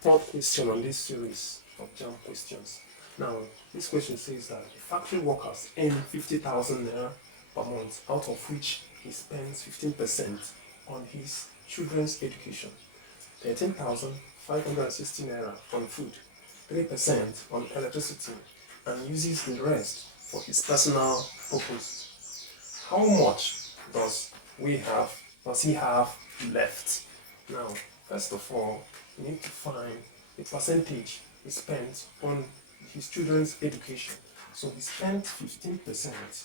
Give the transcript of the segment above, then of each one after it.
third question on this series of JAMB questions. Now, this question says that a factory worker earns 50,000 naira per month, out of which he spends 15% on his children's education, 13,560 naira on food, 3% on electricity, and uses the rest for his personal purpose. How much does he have left? Now, first of all, we need to find the percentage he spent on his children's education. So he spent 15%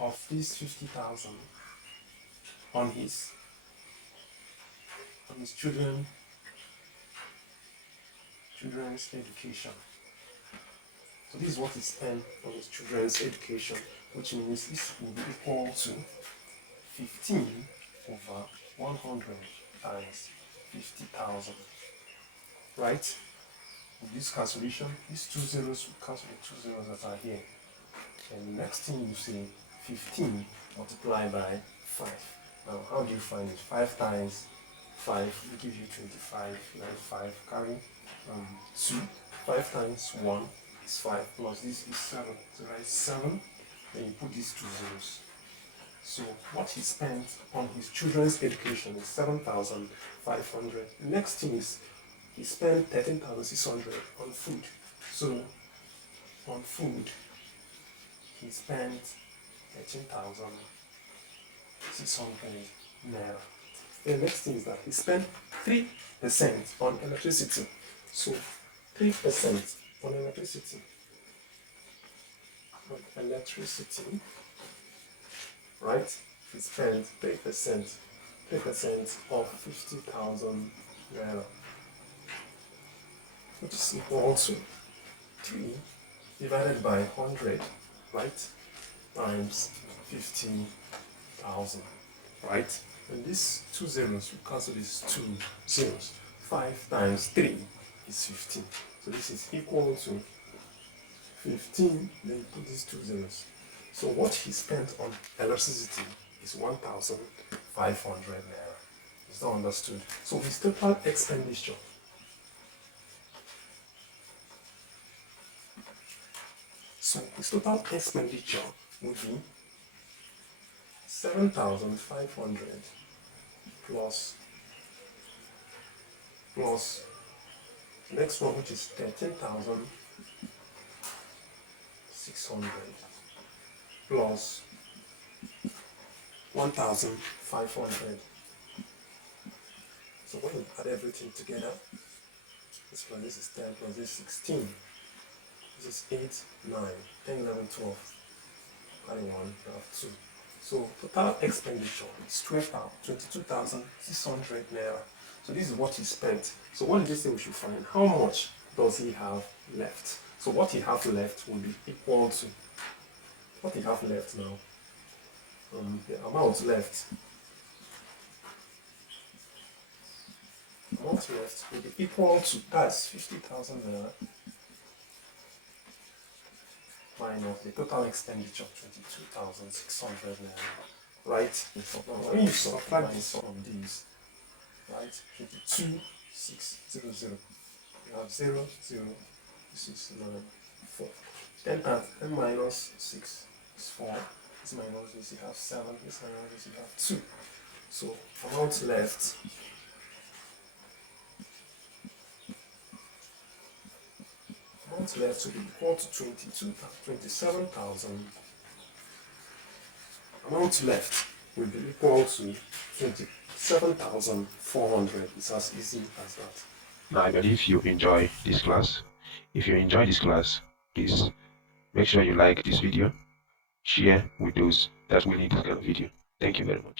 of this 50,000 on his children's education. So this is what he spent on his children's education, which means this will be equal to 15 over 100 times 50,000. Right? With this cancellation, these two zeros will cancel the two zeros that are here. And the next thing you see, 15 multiplied by 5. Now, how do you find it? 5 times 5 will give you 25. Then 5 carry 2. 5 times 1 is 5 plus this is 7. So write 7. Then you put these two zeros. So what he spent on his children's education is 7,500. The next thing is he spent 13,600 on food. So on food, he spent 13,600 naira. The next thing is that he spent 3% on electricity. So 3% on electricity. Right? He spent 3% of 50,000 naira, which is equal to 3 divided by 100, right? Times 50,000, right? And these two zeros, we cancel these two zeros. 5 times 3 is 15. So this is equal to 15, then you put these two zeros. So what he spent on electricity is 1,500 naira. Is that understood? So his total expenditure would be 7,500 plus next one, which is 13,600 plus 1,500. So when you add everything together, this plus this is 10 plus this is 16. This is 8, 9, 10, 11, 12. Carry 1, you have 2. So total expenditure is 22,600 naira. So this is what he spent. So what did they say we should find? How much does he have left? So what he has left will be equal to what he have left now. The amount left will be equal to, that's 50,000 naira minus the total expenditure, 22,600 naira. Right? Now when you subtract this from these, right? 22,600. You have 0, 0, 6, 9, 4. 10 minus 6 is 4. This minus this, you have 7. This minus this, you have 2. So amount left will be equal to 27,000. Amount left will be equal to 27,400. It's as easy as that. Now, I believe you enjoy this class. If you enjoy this class, please make sure you like this video, share with those that will need this kind of video. Thank you very much.